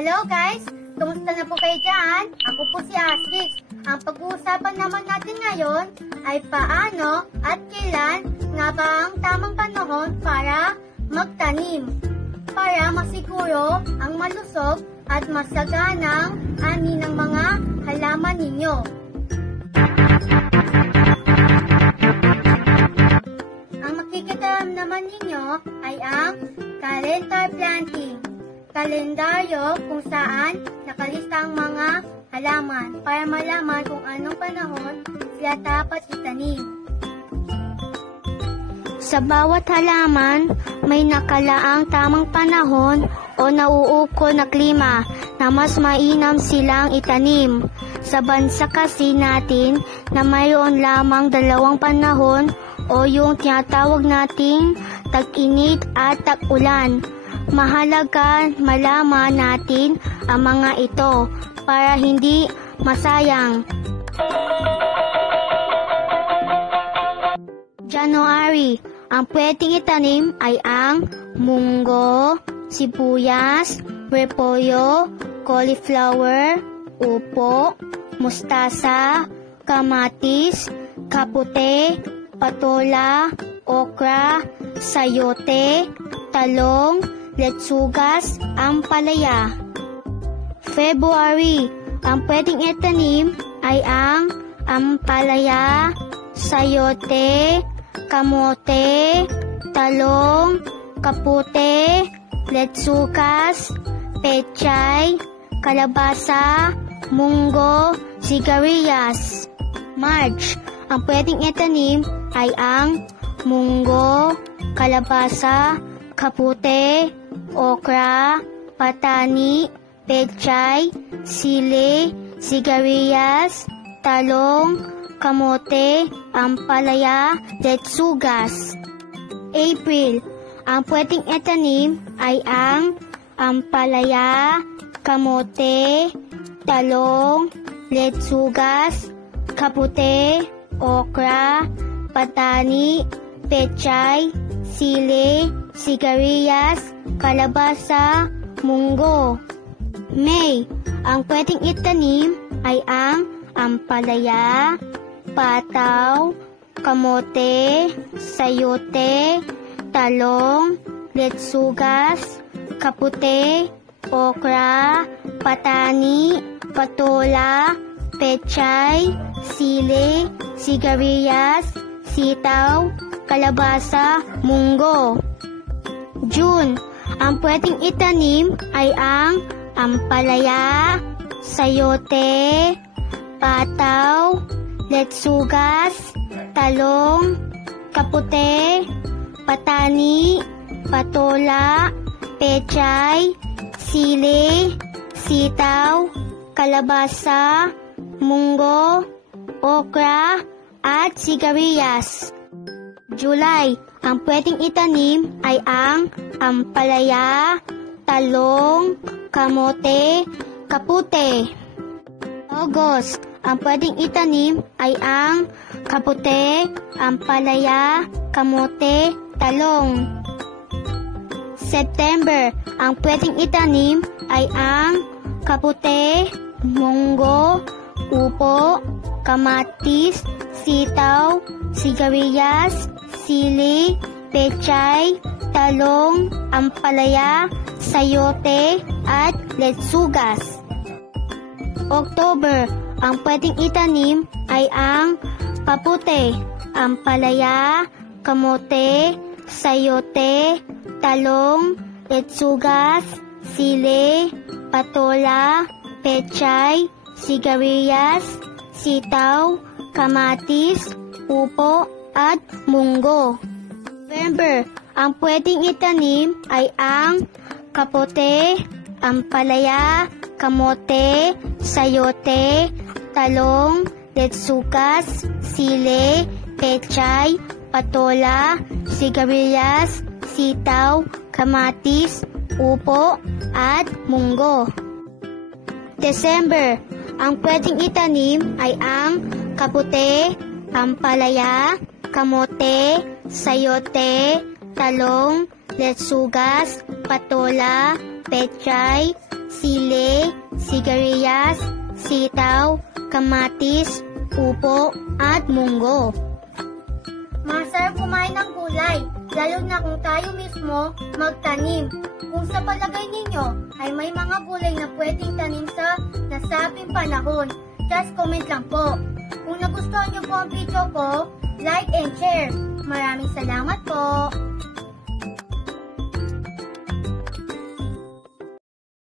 Hello guys! Kumusta na po kayo dyan? Ako po si Ashley. Ang pag-uusapan naman natin ngayon ay paano at kailan nga ba ang tamang panahon para magtanim. Para masiguro ang malusog at masaganang ani ng mga halaman ninyo. Ang makikita naman ninyo ay ang calendar planting. Kalendaryo kung saan nakalista ang mga halaman para malaman kung anong panahon sila dapat itanim. Sa bawat halaman, may nakalaang tamang panahon o nauukol na klima na mas mainam silang itanim. Sa bansa kasi natin na mayroon lamang dalawang panahon o yung tinatawag nating tag-init at tag-ulan. Mahalaga malaman natin ang mga ito para hindi masayang. January, ang pwedeng itanim ay ang munggo, sibuyas, repolyo, cauliflower, upo, mustasa, kamatis, kapute, patola, okra, sayote, talong, letsugas, ampalaya. February, ang pwedeng itanim ay ang ampalaya, sayote, kamote, talong, kapute, letsugas, pechay, kalabasa, munggo, sigarilyas. March, ang pwedeng itanim ay ang munggo, kalabasa, kapute, okra, patani, pechay, sili, sigarilyas, talong, kamote, ampalaya, letsugas. April, ang pwedeng itanim ay ang ampalaya, kamote, talong, letsugas, kapute, okra, patani, pechay, sili, sigarilyas, kalabasa, munggo. May, ang pwedeng itanim ay ang ampalaya, pataw, kamote, sayote, talong, letsugas, kapute, okra, patani, patola, pechay, sili, sigarilyas, sitaw, kalabasa, munggo. June, ang pwedeng itanim ay ang ampalaya, sayote, pataw, letsugas, talong, kapute, patani, patola, pechay, sili, sitaw, kalabasa, munggo, okra, at sigarilyas. July, ang pwedeng itanim ay ang ampalaya, talong, kamote, kapute. August, ang pwedeng itanim ay ang kapute, ampalaya, kamote, talong. September, ang pwedeng itanim ay ang kapute, munggo, upo, kamatis, sitaw, sigarilyas, sili, pechay, talong, ampalaya, sayote, at letsugas. October, ang pwedeng itanim ay ang kapute, ampalaya, kamote, sayote, talong, letsugas, sili, patola, pechay, sigarilyas, sitaw, kamatis, upo, at munggo. November, ang pwedeng itanim ay ang kapute, ampalaya, kamote, sayote, talong, letsugas, sili, pechay, patola, sigarilyas, sitaw, kamatis, upo, at munggo. December, ang pwedeng itanim ay ang kapute, ampalaya, kamote, sayote, talong, letsugas, patola, pechay, sili, sigarilyas, sitaw, kamatis, upo, at munggo. Masarap kumain ng gulay, lalo na kung tayo mismo magtanim. Kung sa palagay ninyo ay may mga gulay na pwedeng tanim sa nasabing panahon, just comment lang po. Kung nagustuhan niyo po ang video ko, like and share. Maraming salamat po.